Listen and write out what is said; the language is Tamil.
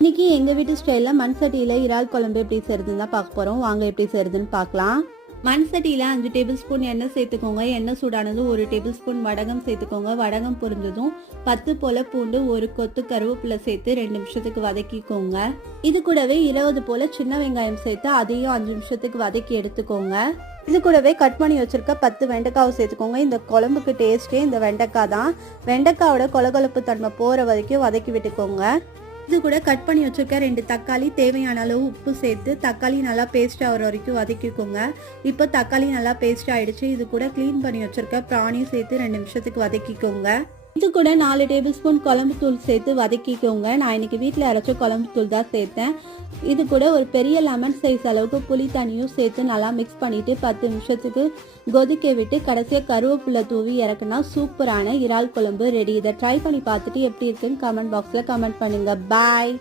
இன்னைக்கு எங்கள் வீட்டு ஸ்டைலில் மண் சட்டியில் இறால் குழம்பு எப்படி செய்யறதுன்னு தான் பார்க்க போகிறோம். வாங்க எப்படி செய்யறதுன்னு பார்க்கலாம். மண் சட்டியில் 5 டேபிள் ஸ்பூன் எண்ணெய் சேர்த்துக்கோங்க. எண்ணெய் சூடானதும் 1 டேபிள் ஸ்பூன் வடகம் சேர்த்துக்கோங்க. வடகம் பொரிஞ்சதும் 10 போல பூண்டு, 1 கொத்து கருவேப்பிலை சேர்த்து 2 நிமிஷத்துக்கு வதக்கிக்கோங்க. இது கூடவே 20 போல சின்ன வெங்காயம் சேர்த்து அதையும் 5 நிமிஷத்துக்கு வதக்கி எடுத்துக்கோங்க. இது கூடவே கட் பண்ணி வச்சிருக்க 10 வெண்டைக்காவை சேர்த்துக்கோங்க. இந்த குழம்புக்கு டேஸ்ட்டே இந்த வெண்டைக்காய் தான். வெண்டைக்காவோட கொலகொலப்பு தன்மை போகிற வரைக்கும் வதக்கி விட்டுக்கோங்க. இது கூட கட் பண்ணி வச்சிருக்க 2 தக்காளி, தேவையான அளவு உப்பு சேர்த்து தக்காளி நல்லா பேஸ்ட் ஆகிற வரைக்கும் வதக்கிக்கோங்க. இப்போ தக்காளி நல்லா பேஸ்ட் ஆயிடுச்சு. இது கூட க்ளீன் பண்ணி வச்சிருக்க ப்ரானையும் சேர்த்து 2 நிமிஷத்துக்கு வதக்கிக்கோங்க. இது கூட 4 டேபிள் ஸ்பூன் குழம்பு தூள் சேர்த்து வதக்கிக்கோங்க. நான் இன்னைக்கு வீட்டில் அரைச்ச குழம்பு தூள் தான் சேர்த்தேன். இது கூட ஒரு பெரிய லெமன் சைஸ் அளவுக்கு புளி தண்ணியும் சேர்த்து நல்லா மிக்ஸ் பண்ணிட்டு 10 நிமிஷத்துக்கு கொதிக்க விட்டு கடைசியாக கருவேப்பிலை தூவி இறக்குனா சூப்பரான இறால் குழம்பு ரெடி. இதை ட்ரை பண்ணி பார்த்துட்டு எப்படி இருக்குன்னு கமெண்ட் பாக்ஸில் கமெண்ட் பண்ணுங்க. பாய்.